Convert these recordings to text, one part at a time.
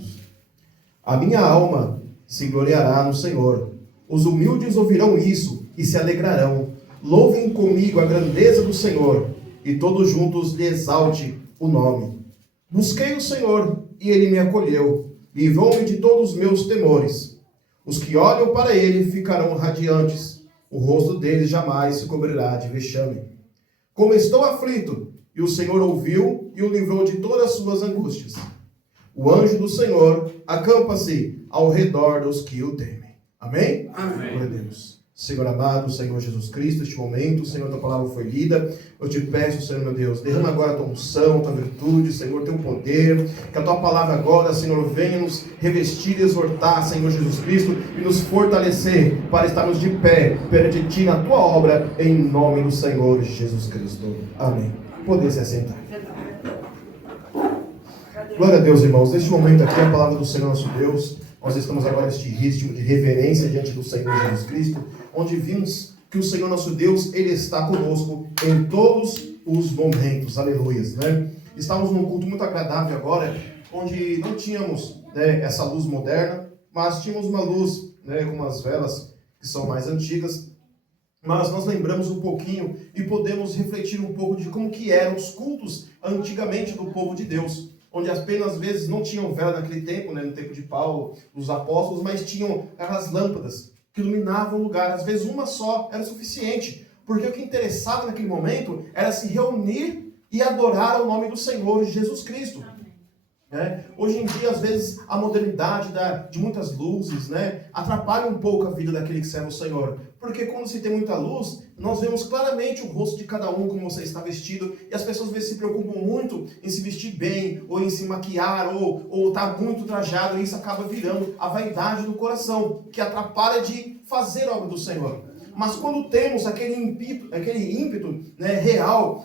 pecados. A minha alma se gloriará no Senhor. Os humildes ouvirão isso e se alegrarão. Louvem comigo a grandeza do Senhor, e todos juntos lhe exalte o nome. Busquei o Senhor, e ele me acolheu. Livrou-me de todos os meus temores. Os que olham para ele ficarão radiantes. O rosto deles jamais se cobrirá de vexame. Como estou aflito, e o Senhor ouviu e o livrou de todas as suas angústias. O anjo do Senhor acampa-se ao redor dos que o temem. Amém? Amém. Glória a Deus. Senhor amado, Senhor Jesus Cristo, este momento, Senhor, tua palavra foi lida. Eu te peço, Senhor meu Deus, derrama agora a tua unção, tua virtude, Senhor, teu poder. Que a tua palavra agora, Senhor, venha nos revestir e exortar, Senhor Jesus Cristo, e nos fortalecer para estarmos de pé perante ti na tua obra, em nome do Senhor Jesus Cristo. Amém. Poder se assentar. Glória a Deus, irmãos. Neste momento aqui, a palavra do Senhor nosso Deus, nós estamos agora neste ritmo de reverência diante do Senhor Jesus Cristo, onde vimos que o Senhor nosso Deus, Ele está conosco em todos os momentos. Aleluias, né? Estávamos num culto muito agradável agora, onde não tínhamos, né, essa luz moderna, mas tínhamos uma luz, né, com umas velas que são mais antigas. Mas nós lembramos um pouquinho e podemos refletir um pouco de como que eram os cultos antigamente do povo de Deus, onde apenas às vezes não tinham vela naquele tempo, né, no tempo de Paulo, dos apóstolos, mas tinham aquelas lâmpadas que iluminavam o lugar. Às vezes uma só era suficiente, porque o que interessava naquele momento era se reunir e adorar ao nome do Senhor Jesus Cristo. Né? Hoje em dia, às vezes, a modernidade de muitas luzes, né, atrapalha um pouco a vida daquele que serve o Senhor. Porque quando se tem muita luz, nós vemos claramente o rosto de cada um, como você está vestido, e as pessoas às vezes se preocupam muito em se vestir bem, ou em se maquiar, ou estar muito trajado, e isso acaba virando a vaidade do coração, que atrapalha de fazer a obra do Senhor. Mas quando temos aquele ímpeto, né, real,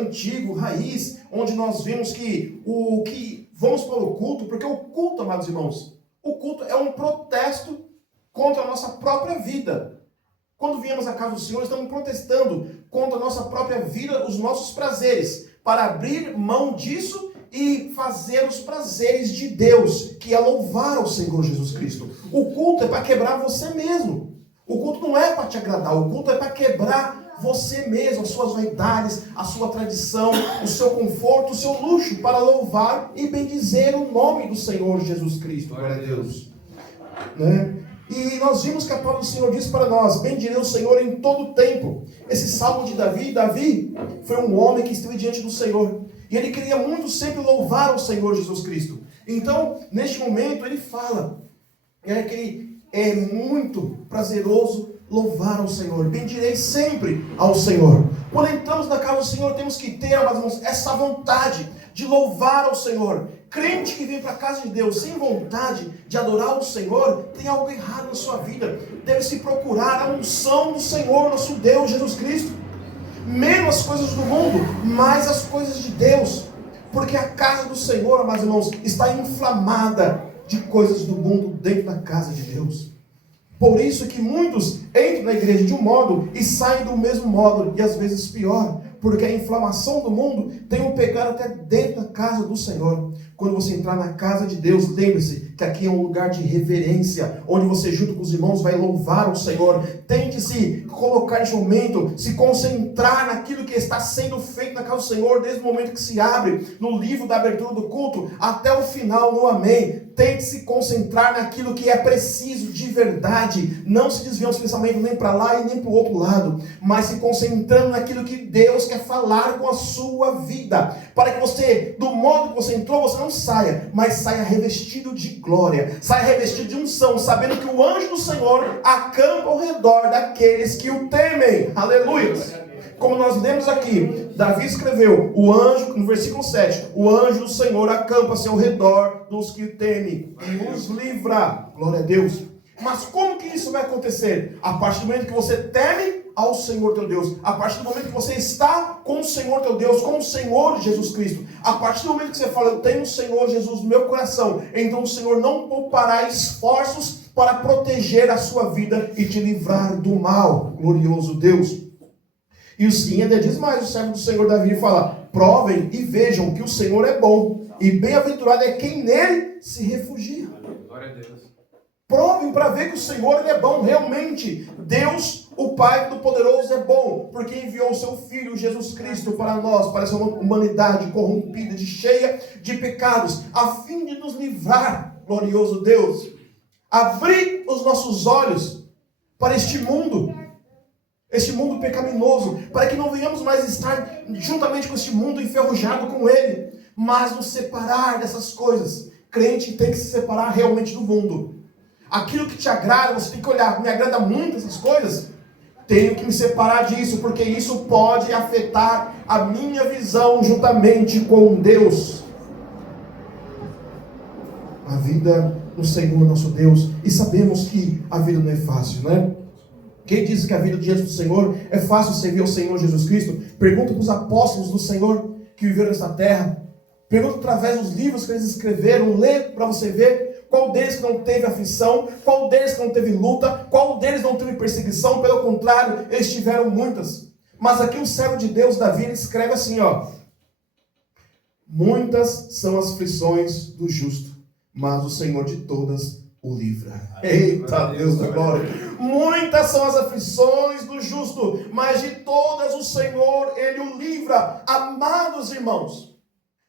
antigo, raiz, onde nós vemos que vamos para o culto, porque o culto, amados irmãos, o culto é um protesto contra a nossa própria vida. Quando viemos à casa do Senhor, estamos protestando contra a nossa própria vida, os nossos prazeres, para abrir mão disso e fazer os prazeres de Deus, que é louvar ao Senhor Jesus Cristo. O culto é para quebrar você mesmo. O culto não é para te agradar, o culto é para quebrar você mesmo, as suas vaidades, a sua tradição, o seu conforto, o seu luxo, para louvar e bendizer o nome do Senhor Jesus Cristo. Glória a Deus. Né? E nós vimos que a palavra do Senhor diz para nós: bendirei o Senhor em todo o tempo. Esse salmo de Davi foi um homem que esteve diante do Senhor, e ele queria muito sempre louvar o Senhor Jesus Cristo. Então, neste momento, ele fala que é muito prazeroso louvar ao Senhor. Bendirei sempre ao Senhor. Quando entramos na casa do Senhor, temos que ter, amados, essa vontade de louvar ao Senhor. Crente que vem para a casa de Deus sem vontade de adorar o Senhor, tem algo errado na sua vida. Deve-se procurar a unção do Senhor, nosso Deus, Jesus Cristo. Menos as coisas do mundo, mais as coisas de Deus. Porque a casa do Senhor, amados irmãos, está inflamada de coisas do mundo dentro da casa de Deus. Por isso que muitos entram na igreja de um modo e saem do mesmo modo, e às vezes pior, porque a inflamação do mundo tem um pegado até dentro da casa do Senhor. Quando você entrar na casa de Deus, lembre-se que aqui é um lugar de reverência, onde você junto com os irmãos vai louvar o Senhor. Tente se colocar nesse momento, se concentrar naquilo que está sendo feito na casa do Senhor, desde o momento que se abre no livro da abertura do culto, até o final no amém. Tente se concentrar naquilo que é preciso de verdade, não se desviando os pensamentos nem para lá e nem para o outro lado, mas se concentrando naquilo que Deus quer falar com a sua vida, para que você, do modo que você entrou, você não saia, mas saia revestido de glória, saia revestido de unção, sabendo que o anjo do Senhor acampa ao redor daqueles que o temem. Aleluia! Como nós lemos aqui, Davi escreveu, o anjo, no versículo 7, o anjo do Senhor acampa-se ao redor dos que o temem e os livra. Glória a Deus. Mas como que isso vai acontecer? A partir do momento que você teme ao Senhor teu Deus, a partir do momento que você está com o Senhor teu Deus, com o Senhor Jesus Cristo, a partir do momento que você fala, eu tenho o Senhor Jesus no meu coração, então o Senhor não poupará esforços para proteger a sua vida e te livrar do mal. Glorioso Deus. E ainda diz mais, o servo do Senhor Davi fala, provem e vejam que o Senhor é bom. E bem-aventurado é quem nele se refugia. Glória a Deus. Provem para ver que o Senhor ele é bom. Realmente, Deus, o Pai Todo-Poderoso, é bom, porque enviou o seu Filho, Jesus Cristo, para nós, para essa humanidade corrompida, cheia de pecados, a fim de nos livrar, glorioso Deus, abrir os nossos olhos para este mundo pecaminoso, para que não venhamos mais estar juntamente com este mundo enferrujado com ele, mas nos separar dessas coisas. Crente tem que se separar realmente do mundo. Aquilo que te agrada, você tem que olhar, me agrada muito essas coisas, tenho que me separar disso, porque isso pode afetar a minha visão juntamente com Deus. A vida no Senhor nosso Deus, e sabemos que a vida não é fácil, né? Quem diz que a vida diante do Senhor é fácil servir ao Senhor Jesus Cristo? Pergunta para os apóstolos do Senhor que viveram nessa terra. Pergunta através dos livros que eles escreveram. Lê para você ver qual deles que não teve aflição, qual deles que não teve luta, qual deles não teve perseguição. Pelo contrário, eles tiveram muitas. Mas aqui o servo de Deus, Davi, ele escreve assim, ó: muitas são as aflições do justo, mas o Senhor de todas o livra. Eita Deus da glória! Muitas são as aflições do justo, mas de todas o Senhor, ele o livra. Amados irmãos,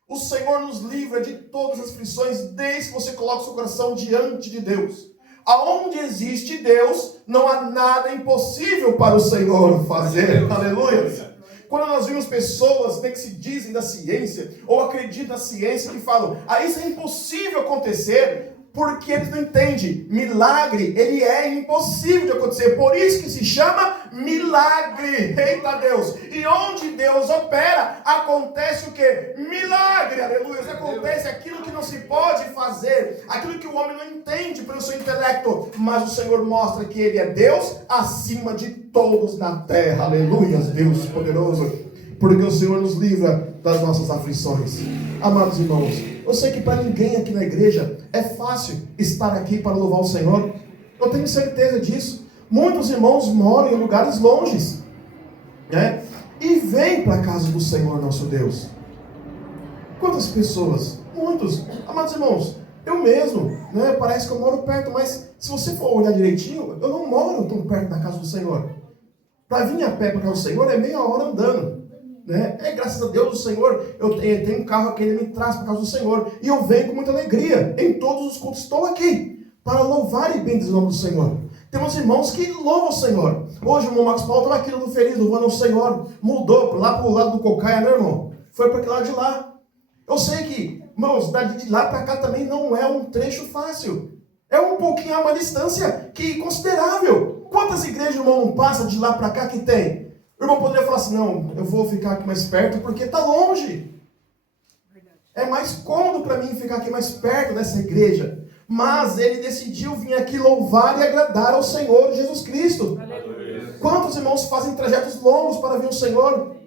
o Senhor nos livra de todas as aflições, desde que você coloque seu coração diante de Deus. Aonde existe Deus, não há nada impossível para o Senhor fazer. Aleluia! Quando nós vimos pessoas que se dizem da ciência, ou acreditam na ciência, que falam, isso é impossível acontecer, porque eles não entendem. Milagre, ele é impossível de acontecer. Por isso que se chama milagre. Eita Deus! E onde Deus opera, acontece o quê? Milagre, aleluia! Acontece aquilo que não se pode fazer, aquilo que o homem não entende pelo seu intelecto, mas o Senhor mostra que ele é Deus acima de todos na terra. Aleluia, Deus poderoso! Porque o Senhor nos livra das nossas aflições. Amados irmãos, eu sei que para ninguém aqui na igreja é fácil estar aqui para louvar o Senhor. Eu tenho certeza disso. Muitos irmãos moram em lugares longes, né? E vêm para a casa do Senhor nosso Deus. Quantas pessoas? Muitos. Amados irmãos, eu mesmo, né? Parece que eu moro perto, mas se você for olhar direitinho, eu não moro tão perto da casa do Senhor. Para vir a pé para a casa do Senhor é meia hora andando. Né? Graças a Deus o Senhor, eu tenho um carro que ele me traz para casa do Senhor, e eu venho com muita alegria, em todos os cultos estou aqui, para louvar e bendizer o nome do Senhor. Temos irmãos que louvam o Senhor. Hoje o irmão Marcos Paulo estava aqui no feliz, louvando ao Senhor, mudou lá para o lado do Cocaia, né, irmão? Foi para aquele lado de lá. Eu sei que, irmãos, de lá para cá também não é um trecho fácil, é um pouquinho, é uma distância que considerável. Quantas igrejas o irmão não passa de lá para cá que tem? O irmão poderia falar assim, não, eu vou ficar aqui mais perto porque está longe. É mais cômodo para mim ficar aqui mais perto dessa igreja. Mas ele decidiu vir aqui louvar e agradar ao Senhor Jesus Cristo. Aleluia. Quantos irmãos fazem trajetos longos para vir ao Senhor?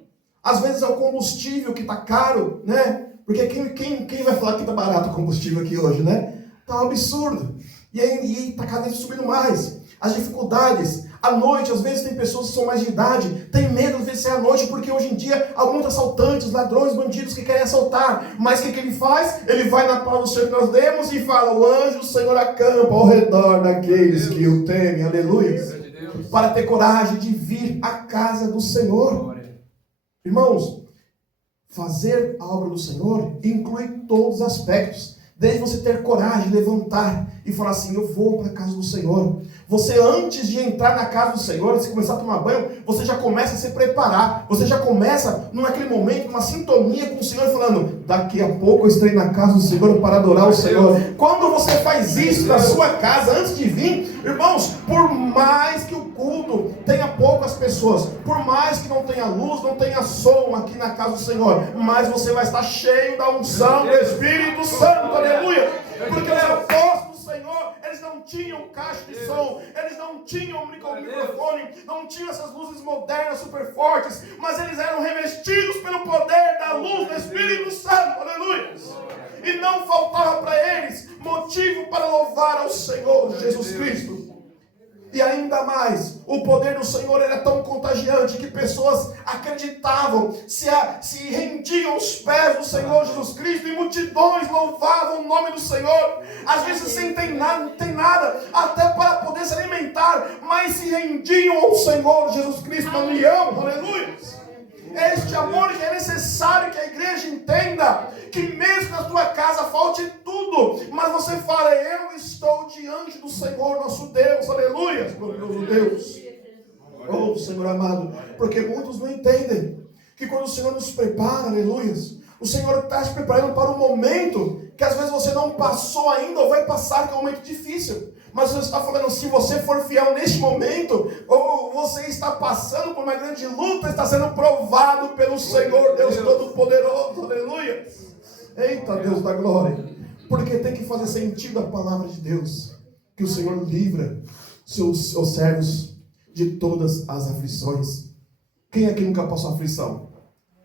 Às vezes é o combustível que está caro, né? Porque quem vai falar que está barato o combustível aqui hoje, né? Está um absurdo. E aí está cada vez subindo mais. As dificuldades. À noite, às vezes tem pessoas que são mais de idade, tem medo de ser à noite, porque hoje em dia há muitos assaltantes, ladrões, bandidos que querem assaltar. Mas o que ele faz? Ele vai na palavra do Senhor que nós lemos e fala, o anjo do Senhor acampa ao redor daqueles que o temem, aleluia, para ter coragem de vir à casa do Senhor. Irmãos, fazer a obra do Senhor inclui todos os aspectos. Desde você ter coragem de levantar e falar assim, eu vou para a casa do Senhor. Você, antes de entrar na casa do Senhor, antes de começar a tomar banho, você já começa a se preparar. Você já começa, naquele momento, numa sintonia com o Senhor, falando, daqui a pouco eu estarei na casa do Senhor para adorar o Senhor. Quando você faz isso na sua casa, antes de vir, irmãos, por mais que o culto tenha poucas pessoas, por mais que não tenha luz, não tenha som aqui na casa do Senhor, mas você vai estar cheio da unção do Espírito Santo, aleluia, porque os apóstolos do Senhor, eles não tinham caixa de som, eles não tinham microfone, não tinham essas luzes modernas super fortes, mas eles eram revestidos pelo poder da luz do Espírito Santo, aleluia, e não faltava para eles motivo para louvar ao Senhor Jesus Cristo. E ainda mais, o poder do Senhor era tão contagiante que pessoas acreditavam, se rendiam aos pés do Senhor Jesus Cristo e multidões louvavam o nome do Senhor. Às vezes sem ter nada, não tem nada, até para poder se alimentar, mas se rendiam ao Senhor Jesus Cristo, aleluia, aleluia. É este amor que é necessário que a igreja entenda, que mesmo na tua casa falte tudo, mas você fala, eu estou diante do Senhor nosso Deus, aleluia, glorioso Deus. Oh, Senhor amado, porque muitos não entendem que quando o Senhor nos prepara, aleluia, o Senhor está te preparando para um momento que às vezes você não passou ainda ou vai passar, que é um momento difícil. Mas você está falando, se você for fiel neste momento, ou você está passando por uma grande luta, está sendo provado pelo Senhor, Deus Todo-Poderoso, aleluia. Eita, Deus da glória. Porque tem que fazer sentido a palavra de Deus, que o Senhor livra seus servos de todas as aflições. Quem aqui nunca passou aflição?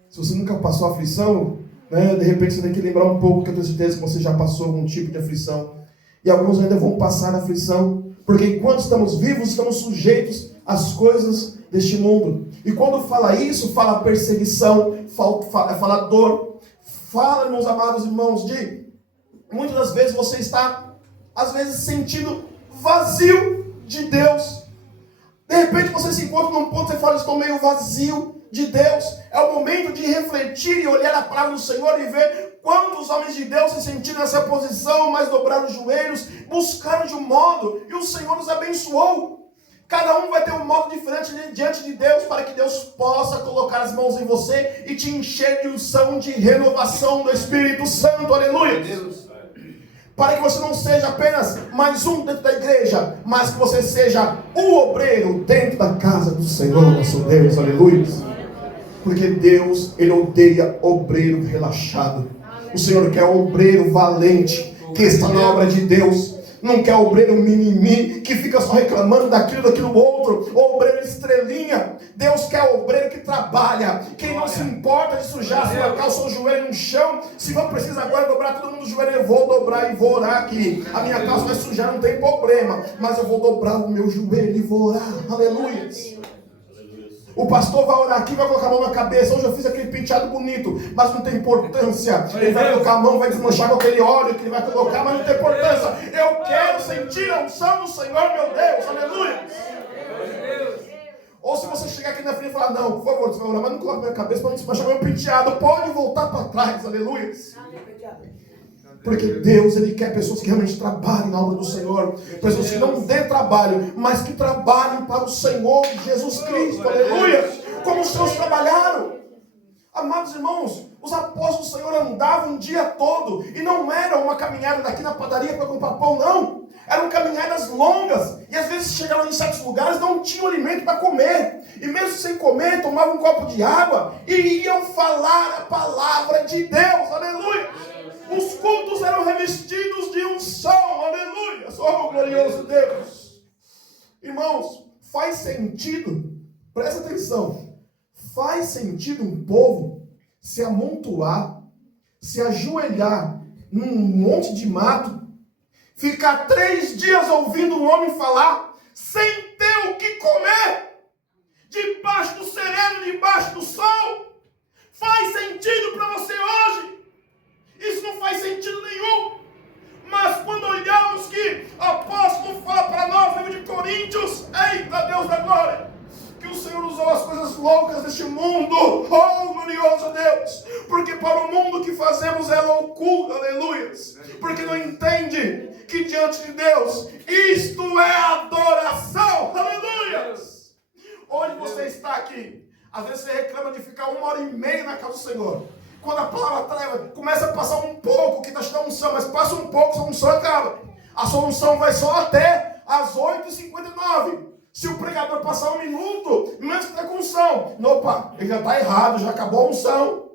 Se você nunca passou aflição, né, de repente você tem que lembrar um pouco, que eu tenho certeza que você já passou algum tipo de aflição. E alguns ainda vão passar aflição, porque enquanto estamos vivos, estamos sujeitos às coisas deste mundo. E quando fala isso, fala perseguição, fala dor, fala, meus amados irmãos, de muitas das vezes você está, às vezes, sentindo vazio de Deus. De repente você se encontra num ponto, você fala, estou meio vazio de Deus. É o momento de refletir e olhar a palavra do Senhor e ver quantos homens de Deus se sentiram nessa posição, mas dobraram os joelhos, buscaram de um modo, e o Senhor nos abençoou. Cada um vai ter um modo diferente diante de Deus, para que Deus possa colocar as mãos em você e te encher de unção, de renovação do Espírito Santo, aleluia. Para que você não seja apenas mais um dentro da igreja, mas que você seja o obreiro dentro da casa do Senhor, nosso Deus, aleluia. Porque Deus, Ele odeia obreiro relaxado. O Senhor quer obreiro valente, que está na obra de Deus. Não quer obreiro mimimi, que fica só reclamando daquilo outro. Obreiro estrelinha. Deus quer obreiro que trabalha, que não se importa de sujar a sua calça ou o joelho no chão. Se for preciso agora dobrar todo mundo o joelho, eu vou dobrar e vou orar aqui. A minha calça vai sujar, não tem problema. Mas eu vou dobrar o meu joelho e vou orar. Aleluia. O pastor vai orar aqui, vai colocar a mão na cabeça. Hoje eu fiz aquele penteado bonito, mas não tem importância. Ele vai colocar a mão, vai desmanchar com aquele óleo que ele vai colocar, mas não tem importância. Eu quero sentir a unção do Senhor, meu Deus, aleluia. Ou se você chegar aqui na frente e falar, não, por favor, você vai orar, mas não coloca a minha cabeça para não desmanchar meu penteado. Pode voltar para trás, aleluia. Porque Deus, Ele quer pessoas que realmente trabalhem na obra do Senhor. Pessoas que não dêem trabalho, mas que trabalhem para o Senhor Jesus Cristo. Aleluia! Como os seus trabalharam. Amados irmãos, os apóstolos do Senhor andavam um dia todo. E não era uma caminhada daqui na padaria para comprar pão, não. Eram caminhadas longas. E às vezes chegavam em certos lugares, não tinham alimento para comer. E mesmo sem comer, tomavam um copo de água e iam falar a palavra de Deus. Aleluia! Os cultos eram revestidos de unção, aleluia, oh glorioso Deus. Irmãos, faz sentido, presta atenção, faz sentido um povo se amontoar, se ajoelhar num monte de mato, ficar 3 dias ouvindo um homem falar, sem ter o que comer, debaixo do sereno, debaixo do sol? Faz sentido para você hoje? Isso não faz sentido nenhum. Mas quando olhamos que o apóstolo fala para nós, no livro de Coríntios, eita Deus da glória, que o Senhor usou as coisas loucas deste mundo, oh glorioso Deus, porque para o mundo que fazemos é loucura, aleluia, porque não entende que diante de Deus isto é adoração, aleluia. Onde você está aqui, às vezes você reclama de ficar 1h30 na casa do Senhor. Quando a palavra começa a passar um pouco, que está te dando unção, mas passa um pouco, a unção acaba. A sua unção vai só até as 8h59. Se o pregador passar 1 minuto, menos que está com unção. Opa, ele já está errado, já acabou a unção.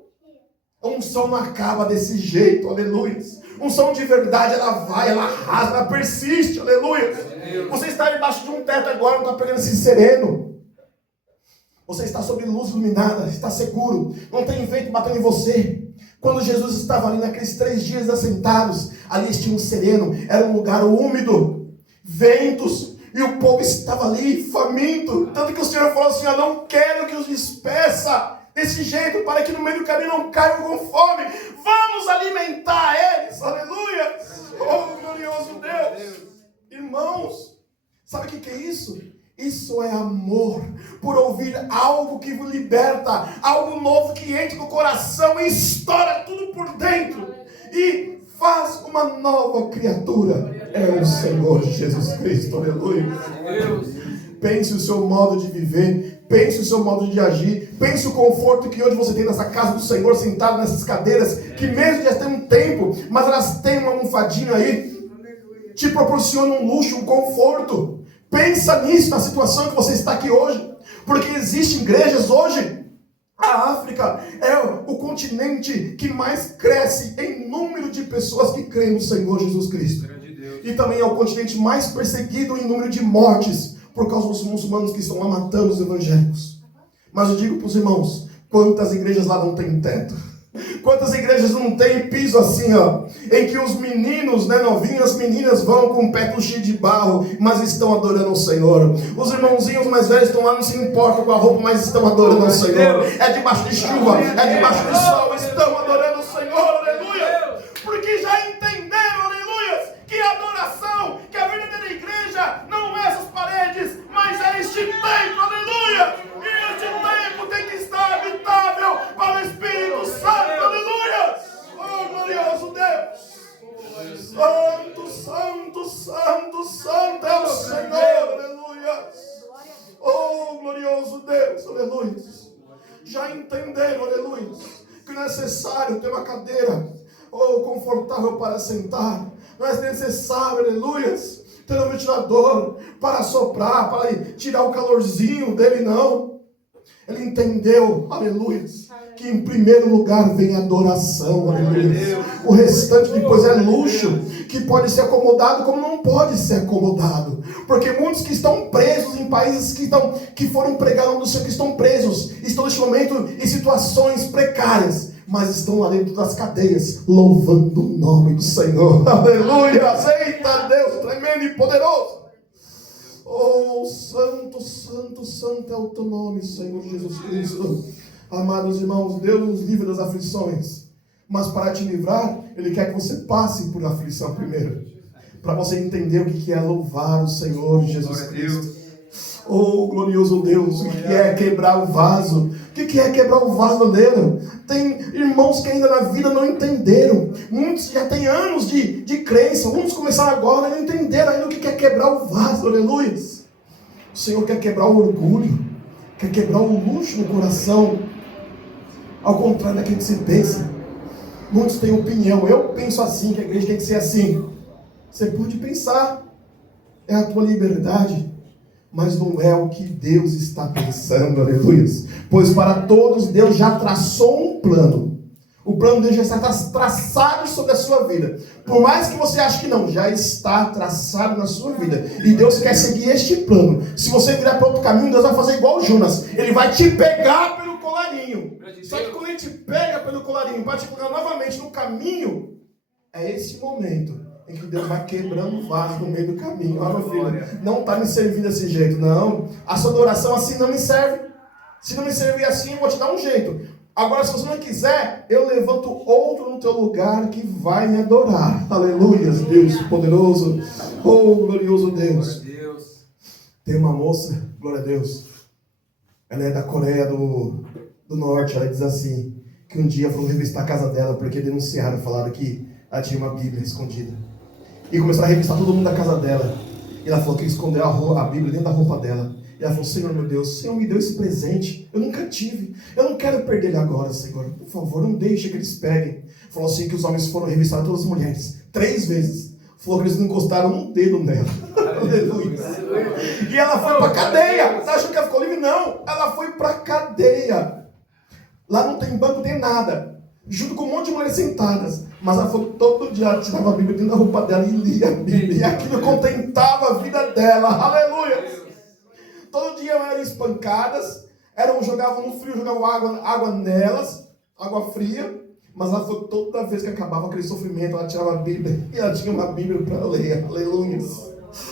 A unção não acaba desse jeito, aleluia. Unção de verdade, ela vai, ela arrasa, ela persiste, aleluia. Você está debaixo de um teto agora, não está pegando esse sereno. Você está sob luz iluminada, está seguro, não tem vento batendo em você. Quando Jesus estava ali naqueles 3 dias assentados, ali tinha um sereno, era um lugar úmido, ventos, E o povo estava ali, faminto. Tanto que o Senhor falou assim: eu não quero que os despeça desse jeito, para que no meio do caminho não caiam com fome. Vamos alimentar eles. Aleluia. Oh, glorioso Deus. Irmãos, sabe o que é isso? Isso é amor, por ouvir algo que liberta, algo novo que entra no coração e estoura tudo por dentro e faz uma nova criatura. É o Senhor Jesus Cristo, aleluia. Pense o seu modo de viver, pense o seu modo de agir, pense o conforto que hoje você tem nessa casa do Senhor, sentado nessas cadeiras, que mesmo já tem um tempo, mas elas têm uma almofadinha aí, te proporcionam um luxo, um conforto. Pensa nisso, na situação que você está aqui hoje. Porque existem igrejas hoje. A África é o continente que mais cresce em número de pessoas que creem no Senhor Jesus Cristo. E também é o continente mais perseguido em número de mortes, por causa dos muçulmanos que estão lá matando os evangélicos. Mas eu digo para os irmãos, quantas igrejas lá não têm teto? Quantas igrejas não tem piso assim, ó, em que os meninos, novinhos, as meninas vão com o pé cheio de barro, mas estão adorando o Senhor. Os irmãozinhos mais velhos estão lá, não se importam com a roupa, mas estão adorando o Senhor. É debaixo de chuva, é debaixo de sol, estão adorando o Senhor, aleluia. Porque já entenderam, aleluia, que a adoração, que a verdadeira igreja não é essas paredes, mas é este templo, aleluia. E este templo tem que estar habitável para o Espírito Santo, aleluia. Oh, glorioso Deus. Santo, santo, santo, santo é o Senhor, aleluia. Oh, glorioso Deus, aleluia. Já entenderam, aleluia, que não é necessário ter uma cadeira confortável para sentar. Não é necessário, aleluia, ter um ventilador para soprar, para tirar o calorzinho dele, não. Ele entendeu, aleluia, que em primeiro lugar vem a adoração, aleluia. O restante depois é luxo, que pode ser acomodado como não pode ser acomodado. Porque muitos que estão presos em países que foram pregar o nome do Senhor, que estão presos, estão neste momento em situações precárias, mas estão lá dentro das cadeias, louvando o nome do Senhor. Aleluia! Aceita Deus tremendo e poderoso. Oh, santo, santo, santo é o teu nome, Senhor Jesus Cristo. Amados irmãos, Deus nos livra das aflições, mas para te livrar, Ele quer que você passe por aflição primeiro, para você entender o que é louvar o Senhor Jesus Cristo. Oh, glorioso Deus, o que é quebrar o vaso? O que é quebrar o vaso? Tem irmãos que ainda na vida não entenderam. Muitos já têm anos de crença. Muitos começaram agora e não entenderam ainda o que é quebrar o vaso. Aleluia. O Senhor quer quebrar o orgulho, quer quebrar o luxo no coração. Ao contrário daquilo que você pensa. Muitos têm opinião. Eu penso assim, que a igreja tem que ser assim. Você pode pensar. É a tua liberdade. Mas não é o que Deus está pensando, aleluia. Pois para todos Deus já traçou um plano. O plano de Deus já está traçado sobre a sua vida. Por mais que você ache que não, já está traçado na sua vida. E Deus quer seguir este plano. Se você virar para outro caminho, Deus vai fazer igual o Jonas. Ele vai te pegar pelo colarinho. Só que quando Ele te pega pelo colarinho para te colocar novamente no caminho, é esse momento em que Deus vai quebrando o vaso no meio do caminho. Ah, meu filho, não está me servindo desse jeito. Não, a sua adoração assim não me serve. Se não me servir assim, eu vou te dar um jeito. Agora, se você não quiser, eu levanto outro no teu lugar que vai me adorar. Aleluia, Deus poderoso. Oh, glorioso Deus. Tem uma moça, glória a Deus. Ela é da Coreia do Norte. Ela diz assim, que um dia foram revistar a casa dela, porque denunciaram, falaram que ela tinha uma Bíblia escondida. E começaram a revistar todo mundo da casa dela. E ela falou que escondeu a Bíblia dentro da roupa dela. E ela falou, Senhor meu Deus, o Senhor me deu esse presente. Eu nunca tive. Eu não quero perder ele agora, Senhor. Por favor, não deixe que eles peguem. Falou assim que os homens foram revistar todas as mulheres. 3 vezes. Falou que eles não encostaram um dedo nela. Aleluia. E ela foi para a cadeia. Você achou que ela ficou livre? Não. Ela foi para a cadeia. Lá não tem banco, não tem nada. Junto com um monte de mulheres sentadas. Mas ela falou que todo dia ela tirava a Bíblia dentro da roupa dela e lia a Bíblia. E aquilo contentava a vida dela. Aleluia. Todo dia eram espancadas. Jogavam no frio, jogavam água nelas. Água fria. Mas ela falou que toda vez que acabava aquele sofrimento, ela tirava a Bíblia. E ela tinha uma Bíblia para ler. Aleluia.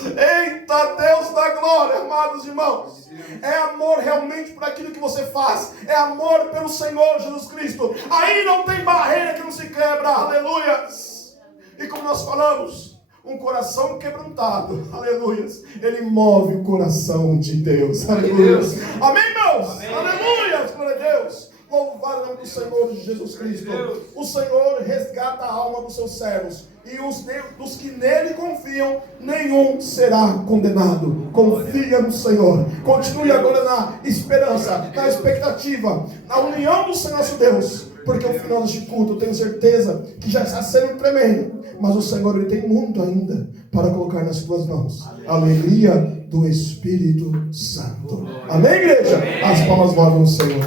Eita Deus da glória, amados irmãos. É amor realmente por aquilo que você faz. É amor pelo Senhor Jesus Cristo. Aí não tem barreira que não se quebra. Aleluia. E como nós falamos, um coração quebrantado, aleluias, ele move o coração de Deus, aleluias. Amém, irmãos? Amém. Aleluias, glória a Deus. Louvado o nome do Senhor Jesus Cristo. O Senhor resgata a alma dos seus servos, e dos que nele confiam, nenhum será condenado. Confia no Senhor. Continue agora na esperança, na expectativa, na união do Senhor nosso Deus. Porque o final deste culto, eu tenho certeza que já está sendo tremendo. Mas o Senhor, Ele tem muito ainda para colocar nas tuas mãos. A alegria do Espírito Santo. Amém, igreja? As palmas louvam o Senhor.